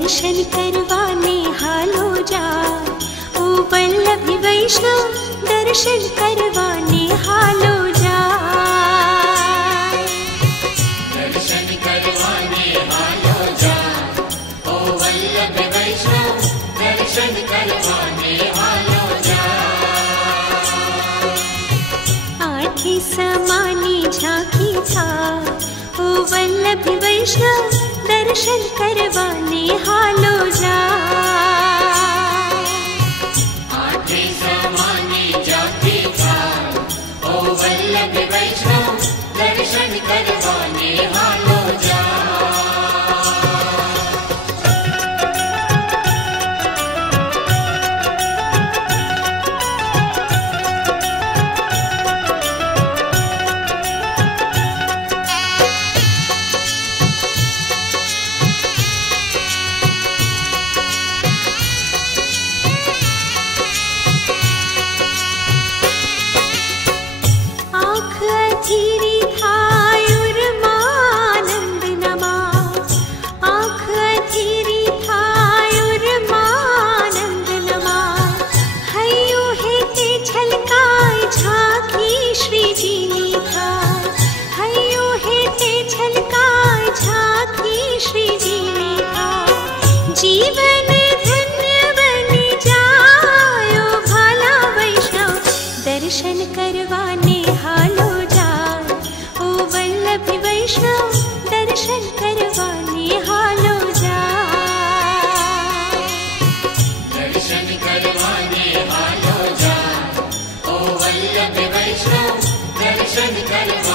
दर्शन करवाने हालो जा। ओ वल्लभी वैष्णव दर्शन करवाने हालो जा। दर्शन करवाने हालो जा। ओ वल्लभी वैष्णव दर्शन करवाने हालो जा। आठी समानी झांकी था। ओ वल्लभी वैष्णव दर्शन करवाने हालो जा। आठी समानी झांकी था। ओ वल्लभी वैष्णव दर्शन करवाने हालो जा। दर्शन करवाने हालो जा। ओ वल्लभी वैष्णव दर्शन करवाने हालो जा। दर्शन करवाने हालो जा। ओ वल्लभी वैष्णव दर्शन करवाने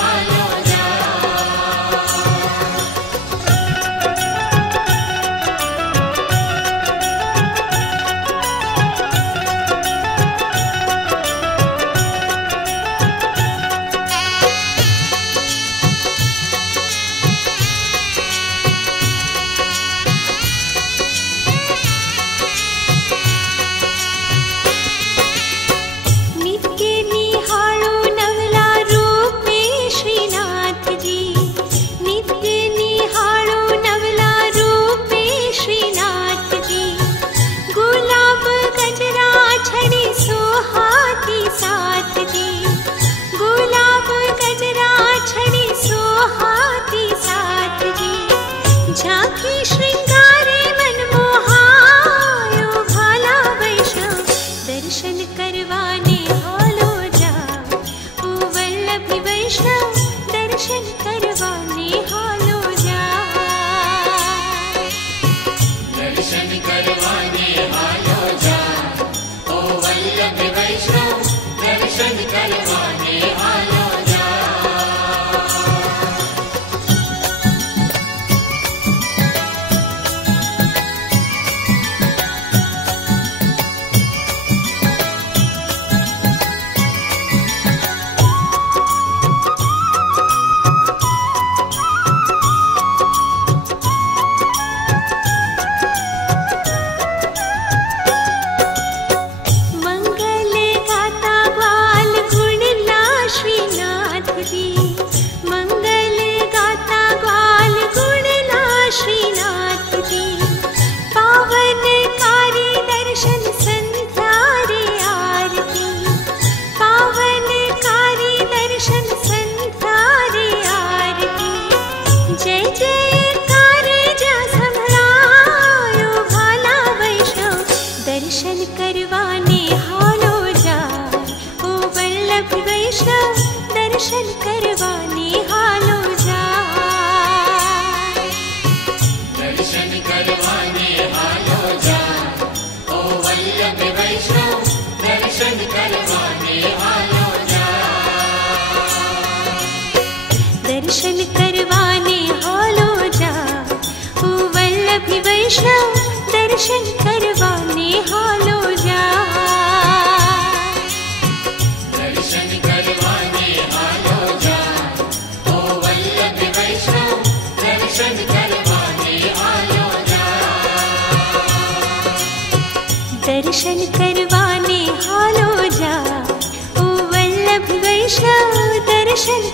हालो जा। दर्शन करवाने हालो जा। ओ वल्लभी वैष्णव दर्शन करवाने हालो जा। दर्शन करवाने हालो जा। ओ वल्लभी वैष्णव दर्शन करवाने हालो जा। दर्शन करवाने हालो जा। ओ वल्लभ वैष्णव दर्शन करवाने हालो जा। दर्शन करवाने हालो जा। ओ वल्लभ वैष्णव दर्शन करवाने हालो जा। दर्शन करवाने हालो जा। ओ वल्लभ वैष्णव दर्शन